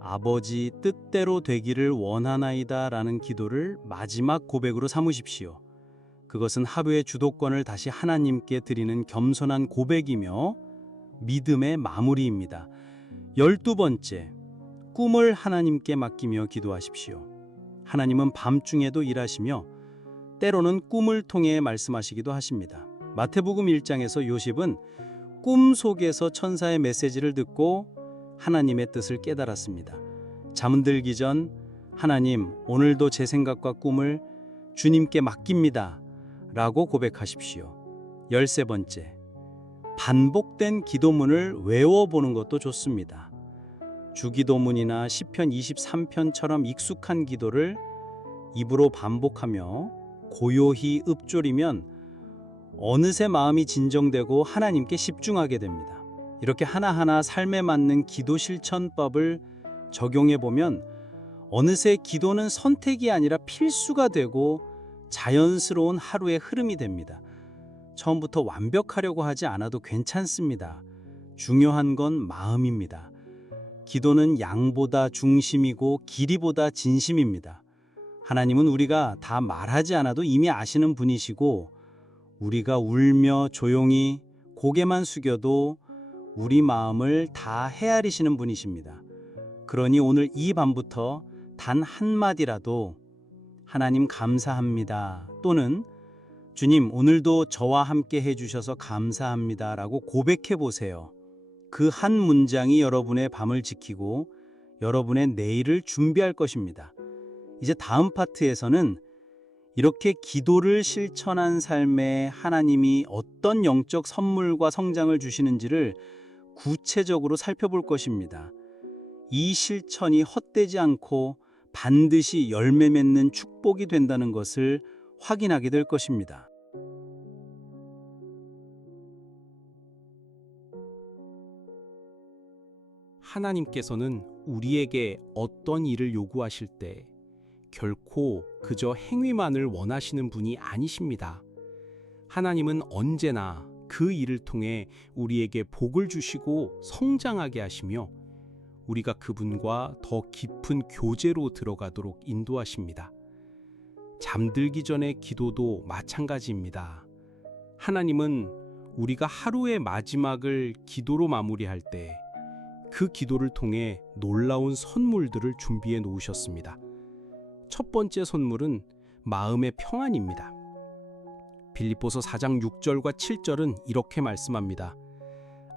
아버지 뜻대로 되기를 원하나이다 라는 기도를 마지막 고백으로 삼으십시오. 그것은 하루의 주도권을 다시 하나님께 드리는 겸손한 고백이며 믿음의 마무리입니다. 12번째, 꿈을 하나님께 맡기며 기도하십시오. 하나님은 밤중에도 일하시며 때로는 꿈을 통해 말씀하시기도 하십니다. 마태복음 1장에서 요셉은 꿈 속에서 천사의 메시지를 듣고 하나님의 뜻을 깨달았습니다. 잠들기 전 하나님, 오늘도 제 생각과 꿈을 주님께 맡깁니다 라고 고백하십시오. 13번째, 반복된 기도문을 외워보는 것도 좋습니다. 주기도문이나 시편 23편처럼 익숙한 기도를 입으로 반복하며 고요히 읊조리면 어느새 마음이 진정되고 하나님께 집중하게 됩니다. 이렇게 하나하나 삶에 맞는 기도 실천법을 적용해 보면 어느새 기도는 선택이 아니라 필수가 되고 자연스러운 하루의 흐름이 됩니다. 처음부터 완벽하려고 하지 않아도 괜찮습니다. 중요한 건 마음입니다. 기도는 양보다 중심이고 길이보다 진심입니다. 하나님은 우리가 다 말하지 않아도 이미 아시는 분이시고, 우리가 울며 조용히 고개만 숙여도 우리 마음을 다 헤아리시는 분이십니다. 그러니 오늘 이 밤부터 단 한마디라도 하나님 감사합니다, 또는 주님 오늘도 저와 함께 해주셔서 감사합니다 라고 고백해 보세요. 그 한 문장이 여러분의 밤을 지키고 여러분의 내일을 준비할 것입니다. 이제 다음 파트에서는 이렇게 기도를 실천한 삶에 하나님이 어떤 영적 선물과 성장을 주시는지를 구체적으로 살펴볼 것입니다. 이 실천이 헛되지 않고 반드시 열매 맺는 축복이 된다는 것을 확인하게 될 것입니다. 하나님께서는 우리에게 어떤 일을 요구하실 때 결코 그저 행위만을 원하시는 분이 아니십니다. 하나님은 언제나 그 일을 통해 우리에게 복을 주시고 성장하게 하시며 우리가 그분과 더 깊은 교제로 들어가도록 인도하십니다. 잠들기 전의 기도도 마찬가지입니다. 하나님은 우리가 하루의 마지막을 기도로 마무리할 때 그 기도를 통해 놀라운 선물들을 준비해 놓으셨습니다. 첫 번째 선물은 마음의 평안입니다. 빌립보서 4장 6절과 7절은 이렇게 말씀합니다.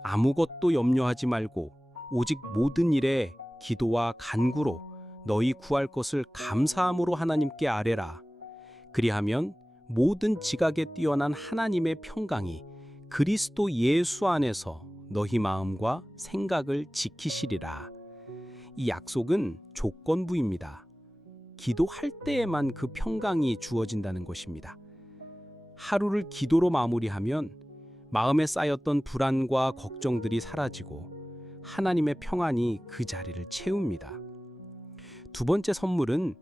아무것도 염려하지 말고 오직 모든 일에 기도와 간구로 너희 구할 것을 감사함으로 하나님께 아뢰라. 그리하면 모든 지각에 뛰어난 하나님의 평강이 그리스도 예수 안에서 너희 마음과 생각을 지키시리라. 이 약속은 조건부입니다. 기도할 때에만 그 평강이 주어진다는 것입니다. 하루를 기도로 마무리하면 마음에 쌓였던 불안과 걱정들이 사라지고 하나님의 평안이 그 자리를 채웁니다. 두 번째 선물은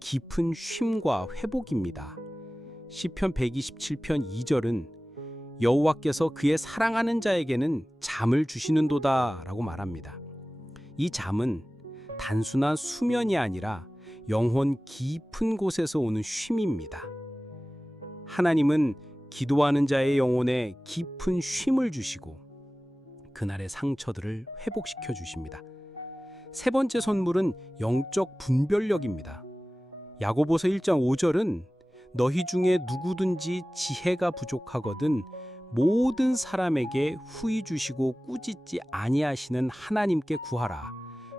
깊은 쉼과 회복입니다. 시편 127편 2절은 여호와께서 그의 사랑하는 자에게는 잠을 주시는도다 라고 말합니다. 이 잠은 단순한 수면이 아니라 영혼 깊은 곳에서 오는 쉼입니다. 하나님은 기도하는 자의 영혼에 깊은 쉼을 주시고 그날의 상처들을 회복시켜 주십니다. 세 번째 선물은 영적 분별력입니다. 야고보서 1장 5절은 너희 중에 누구든지 지혜가 부족하거든 모든 사람에게 후히 주시고 꾸짖지 아니하시는 하나님께 구하라.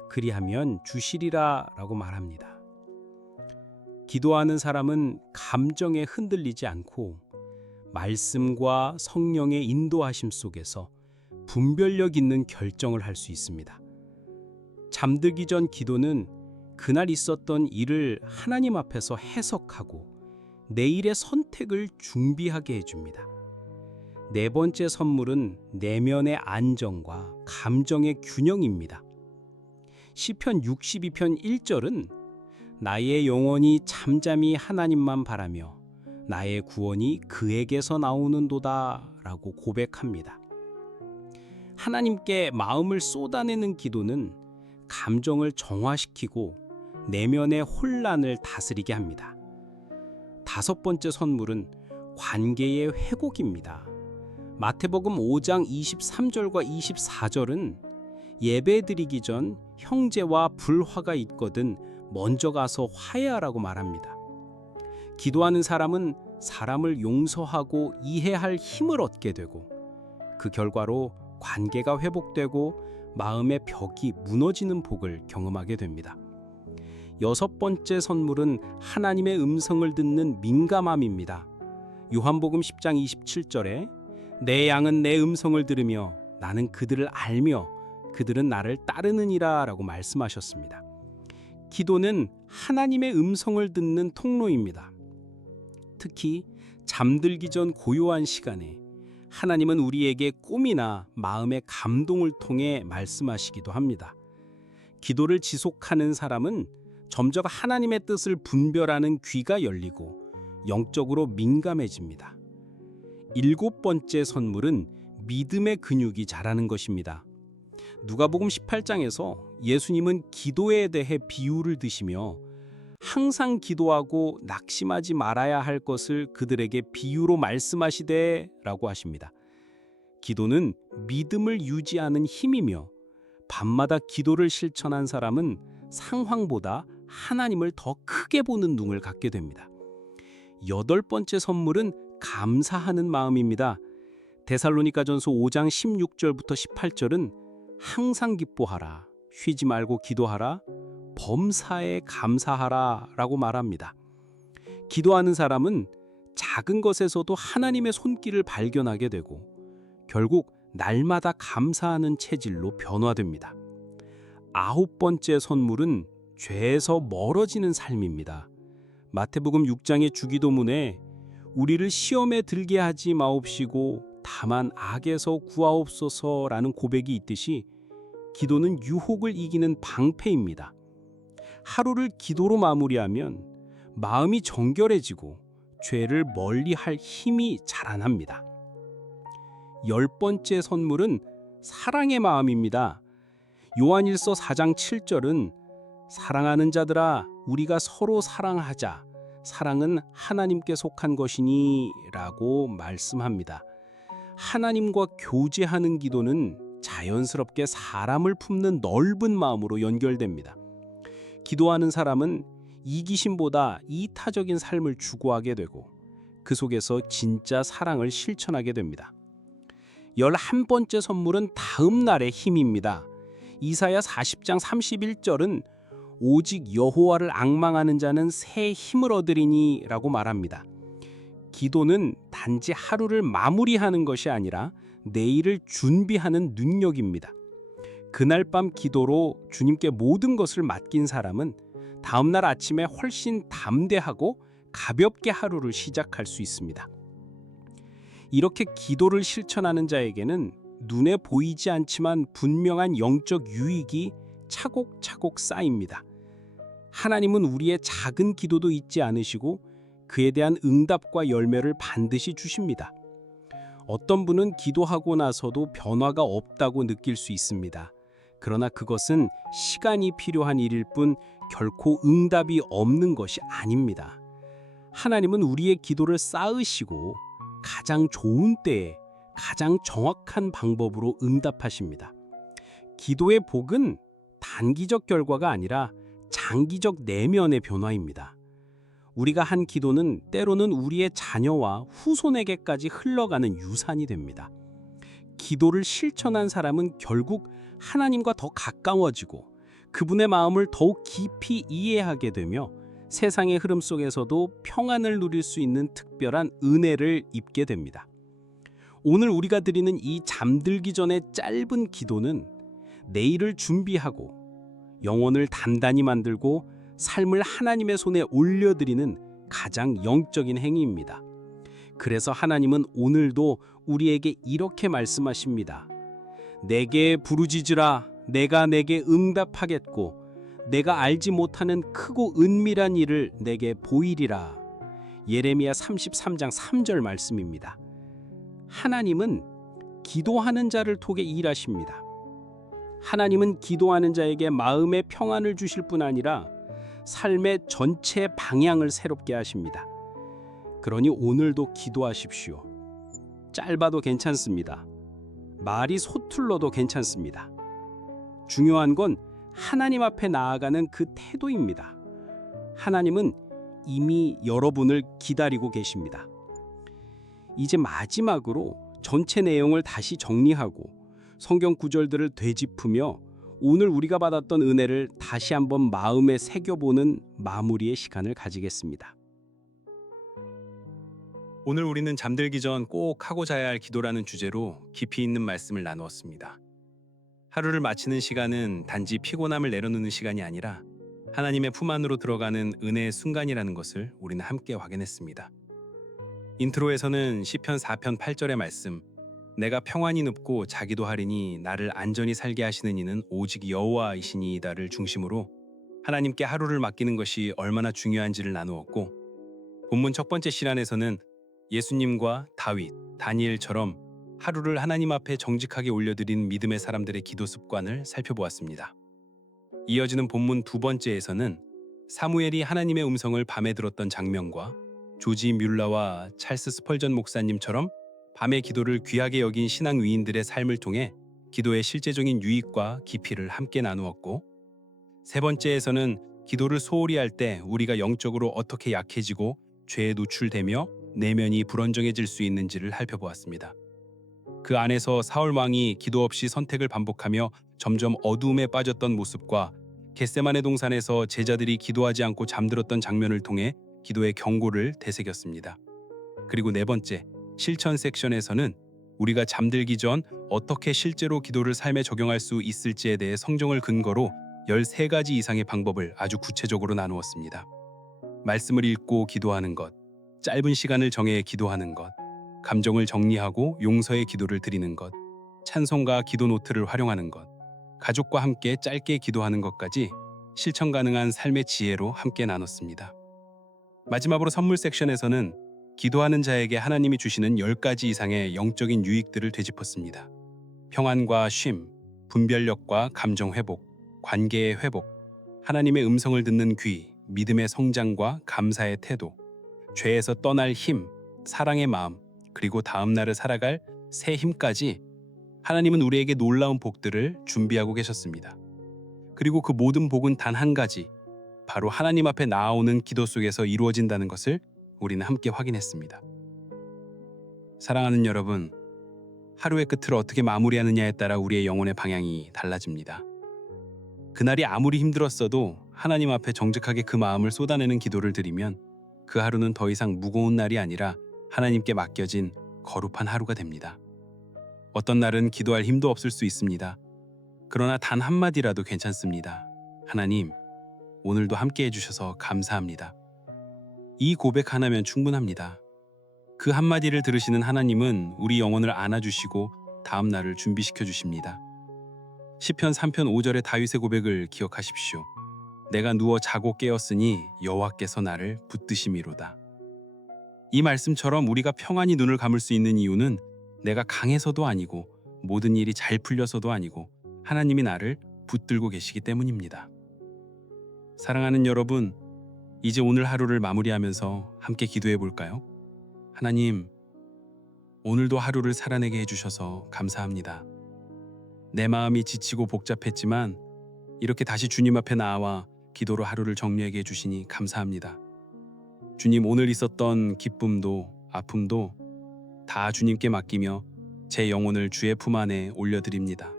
그리하면 주시리라 라고 말합니다. 기도하는 사람은 감정에 흔들리지 않고 말씀과 성령의 인도하심 속에서 분별력 있는 결정을 할 수 있습니다. 잠들기 전 기도는 그날 있었던 일을 하나님 앞에서 해석하고 내일의 선택을 준비하게 해줍니다. 네 번째 선물은 내면의 안정과 감정의 균형입니다. 시편 62편 1절은 나의 영혼이 잠잠히 하나님만 바라며 나의 구원이 그에게서 나오는도다 라고 고백합니다. 하나님께 마음을 쏟아내는 기도는 감정을 정화시키고 내면의 혼란을 다스리게 합니다. 다섯 번째 선물은 관계의 회복입니다. 마태복음 5장 23절과 24절은 예배드리기 전 형제와 불화가 있거든 먼저 가서 화해하라고 말합니다. 기도하는 사람은 사람을 용서하고 이해할 힘을 얻게 되고 그 결과로 관계가 회복되고 마음의 벽이 무너지는 복을 경험하게 됩니다. 여섯 번째 선물은 하나님의 음성을 듣는 민감함입니다. 요한복음 10장 27절에 내 양은 내 음성을 들으며 나는 그들을 알며 그들은 나를 따르느니라 라고 말씀하셨습니다. 기도는 하나님의 음성을 듣는 통로입니다. 특히 잠들기 전 고요한 시간에 하나님은 우리에게 꿈이나 마음의 감동을 통해 말씀하시기도 합니다. 기도를 지속하는 사람은 점점 하나님의 뜻을 분별하는 귀가 열리고 영적으로 민감해집니다. 7번째 선물은 믿음의 근육이 자라는 것입니다. 누가복음 18장에서 예수님은 기도에 대해 비유를 드시며 항상 기도하고 낙심하지 말아야 할 것을 그들에게 비유로 말씀하시되 라고 하십니다. 기도는 믿음을 유지하는 힘이며 밤마다 기도를 실천한 사람은 상황보다 하나님을 더 크게 보는 눈을 갖게 됩니다. 8번째 선물은 감사하는 마음입니다. 데살로니가전서 5장 16절부터 18절은 항상 기뻐하라, 쉬지 말고 기도하라, 범사에 감사하라 라고 말합니다. 기도하는 사람은 작은 것에서도 하나님의 손길을 발견하게 되고 결국 날마다 감사하는 체질로 변화됩니다. 9번째 선물은 죄에서 멀어지는 삶입니다. 마태복음 6장의 주기도문에 우리를 시험에 들게 하지 마옵시고 다만 악에서 구하옵소서라는 고백이 있듯이 기도는 유혹을 이기는 방패입니다. 하루를 기도로 마무리하면 마음이 정결해지고 죄를 멀리할 힘이 자라납니다. 10번째 선물은 사랑의 마음입니다. 요한일서 4장 7절은 사랑하는 자들아 우리가 서로 사랑하자. 사랑은 하나님께 속한 것이니 라고 말씀합니다. 하나님과 교제하는 기도는 자연스럽게 사람을 품는 넓은 마음으로 연결됩니다. 기도하는 사람은 이기심보다 이타적인 삶을 추구하게 되고 그 속에서 진짜 사랑을 실천하게 됩니다. 11번째 선물은 다음 날의 힘입니다. 이사야 40장 31절은 오직 여호와를 앙망하는 자는 새 힘을 얻으리니 라고 말합니다. 기도는 단지 하루를 마무리하는 것이 아니라 내일을 준비하는 능력입니다. 그날 밤 기도로 주님께 모든 것을 맡긴 사람은 다음날 아침에 훨씬 담대하고 가볍게 하루를 시작할 수 있습니다. 이렇게 기도를 실천하는 자에게는 눈에 보이지 않지만 분명한 영적 유익이 차곡차곡 쌓입니다. 하나님은 우리의 작은 기도도 잊지 않으시고 그에 대한 응답과 열매를 반드시 주십니다. 어떤 분은 기도하고 나서도 변화가 없다고 느낄 수 있습니다. 그러나 그것은 시간이 필요한 일일 뿐 결코 응답이 없는 것이 아닙니다. 하나님은 우리의 기도를 쌓으시고 가장 좋은 때에 가장 정확한 방법으로 응답하십니다. 기도의 복은 단기적 결과가 아니라 장기적 내면의 변화입니다. 우리가 한 기도는 때로는 우리의 자녀와 후손에게까지 흘러가는 유산이 됩니다. 기도를 실천한 사람은 결국 하나님과 더 가까워지고 그분의 마음을 더욱 깊이 이해하게 되며 세상의 흐름 속에서도 평안을 누릴 수 있는 특별한 은혜를 입게 됩니다. 오늘 우리가 드리는 이 잠들기 전의 짧은 기도는 내일을 준비하고 영혼을 단단히 만들고 삶을 하나님의 손에 올려드리는 가장 영적인 행위입니다. 그래서 하나님은 오늘도 우리에게 이렇게 말씀하십니다. 내게 부르짖으라 내가 내게 응답하겠고 내가 알지 못하는 크고 은밀한 일을 내게 보이리라. 예레미야 33장 3절 말씀입니다. 하나님은 기도하는 자를 통해 일하십니다. 하나님은 기도하는 자에게 마음의 평안을 주실 뿐 아니라 삶의 전체 방향을 새롭게 하십니다. 그러니 오늘도 기도하십시오. 짧아도 괜찮습니다. 말이 서툴러도 괜찮습니다. 중요한 건 하나님 앞에 나아가는 그 태도입니다. 하나님은 이미 여러분을 기다리고 계십니다. 이제 마지막으로 전체 내용을 다시 정리하고 성경 구절들을 되짚으며 오늘 우리가 받았던 은혜를 다시 한번 마음에 새겨보는 마무리의 시간을 가지겠습니다. 오늘 우리는 잠들기 전 꼭 하고 자야 할 기도라는 주제로 깊이 있는 말씀을 나누었습니다. 하루를 마치는 시간은 단지 피곤함을 내려놓는 시간이 아니라 하나님의 품 안으로 들어가는 은혜의 순간이라는 것을 우리는 함께 확인했습니다. 인트로에서는 시편 4편 8절의 말씀 내가 평안히 눕고 자기도 하리니 나를 안전히 살게 하시는 이는 오직 여호와이시니이다를 중심으로 하나님께 하루를 맡기는 것이 얼마나 중요한지를 나누었고 본문 첫 번째 시간에서는 예수님과 다윗, 다니엘처럼 하루를 하나님 앞에 정직하게 올려드린 믿음의 사람들의 기도 습관을 살펴보았습니다. 이어지는 본문 두 번째에서는 사무엘이 하나님의 음성을 밤에 들었던 장면과 조지 뮬러와 찰스 스펄전 목사님처럼 밤의 기도를 귀하게 여긴 신앙 위인들의 삶을 통해 기도의 실제적인 유익과 깊이를 함께 나누었고, 세 번째에서는 기도를 소홀히 할 때 우리가 영적으로 어떻게 약해지고 죄에 노출되며 내면이 불안정해질 수 있는지를 살펴보았습니다. 그 안에서 사울 왕이 기도 없이 선택을 반복하며 점점 어두움에 빠졌던 모습과 겟세마네 동산에서 제자들이 기도하지 않고 잠들었던 장면을 통해 기도의 경고를 되새겼습니다. 그리고 네 번째, 실천 섹션에서는 우리가 잠들기 전 어떻게 실제로 기도를 삶에 적용할 수 있을지에 대해 성경을 근거로 13가지 이상의 방법을 아주 구체적으로 나누었습니다. 말씀을 읽고 기도하는 것, 짧은 시간을 정해 기도하는 것, 감정을 정리하고 용서의 기도를 드리는 것, 찬송과 기도 노트를 활용하는 것, 가족과 함께 짧게 기도하는 것까지 실천 가능한 삶의 지혜로 함께 나눴습니다. 마지막으로 선물 섹션에서는 기도하는 자에게 하나님이 주시는 10가지 이상의 영적인 유익들을 되짚었습니다. 평안과 쉼, 분별력과 감정 회복, 관계의 회복, 하나님의 음성을 듣는 귀, 믿음의 성장과 감사의 태도, 죄에서 떠날 힘, 사랑의 마음, 그리고 다음 날을 살아갈 새 힘까지 하나님은 우리에게 놀라운 복들을 준비하고 계셨습니다. 그리고 그 모든 복은 단 한 가지, 바로 하나님 앞에 나아오는 기도 속에서 이루어진다는 것을 우리는 함께 확인했습니다. 사랑하는 여러분, 하루의 끝을 어떻게 마무리하느냐에 따라 우리의 영혼의 방향이 달라집니다. 그날이 아무리 힘들었어도 하나님 앞에 정직하게 그 마음을 쏟아내는 기도를 드리면 그 하루는 더 이상 무거운 날이 아니라 하나님께 맡겨진 거룩한 하루가 됩니다. 어떤 날은 기도할 힘도 없을 수 있습니다. 그러나 단 한마디라도 괜찮습니다. 하나님, 오늘도 함께 해주셔서 감사합니다. 이 고백 하나면 충분합니다. 그 한마디를 들으시는 하나님은 우리 영혼을 안아주시고 다음 날을 준비시켜 주십니다. 시편 3편 5절의 다윗의 고백을 기억하십시오. 내가 누워 자고 깨었으니 여호와께서 나를 붙드심이로다. 이 말씀처럼 우리가 평안히 눈을 감을 수 있는 이유는 내가 강해서도 아니고 모든 일이 잘 풀려서도 아니고 하나님이 나를 붙들고 계시기 때문입니다. 사랑하는 여러분, 이제 오늘 하루를 마무리하면서 함께 기도해 볼까요? 하나님, 오늘도 하루를 살아내게 해주셔서 감사합니다. 내 마음이 지치고 복잡했지만 이렇게 다시 주님 앞에 나와 기도로 하루를 정리하게 해주시니 감사합니다. 주님, 오늘 있었던 기쁨도 아픔도 다 주님께 맡기며 제 영혼을 주의 품 안에 올려드립니다.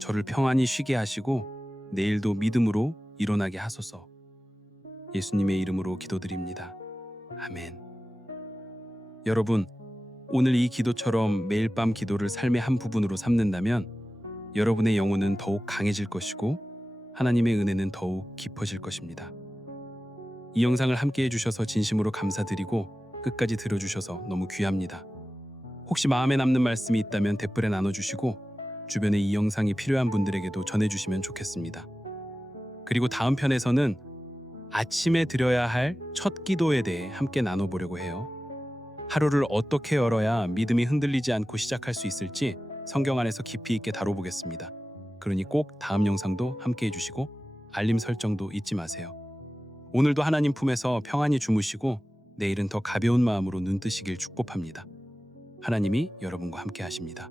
저를 평안히 쉬게 하시고 내일도 믿음으로 일어나게 하소서. 예수님의 이름으로 기도드립니다. 아멘. 여러분, 오늘 이 기도처럼 매일 밤 기도를 삶의 한 부분으로 삼는다면 여러분의 영혼은 더욱 강해질 것이고 하나님의 은혜는 더욱 깊어질 것입니다. 이 영상을 함께 해주셔서 진심으로 감사드리고 끝까지 들어주셔서 너무 귀합니다. 혹시 마음에 남는 말씀이 있다면 댓글에 나눠주시고 주변에 이 영상이 필요한 분들에게도 전해주시면 좋겠습니다. 그리고 다음 편에서는 아침에 드려야 할 첫 기도에 대해 함께 나눠보려고 해요. 하루를 어떻게 열어야 믿음이 흔들리지 않고 시작할 수 있을지 성경 안에서 깊이 있게 다뤄보겠습니다. 그러니 꼭 다음 영상도 함께 해주시고 알림 설정도 잊지 마세요. 오늘도 하나님 품에서 평안히 주무시고 내일은 더 가벼운 마음으로 눈 뜨시길 축복합니다. 하나님이 여러분과 함께 하십니다.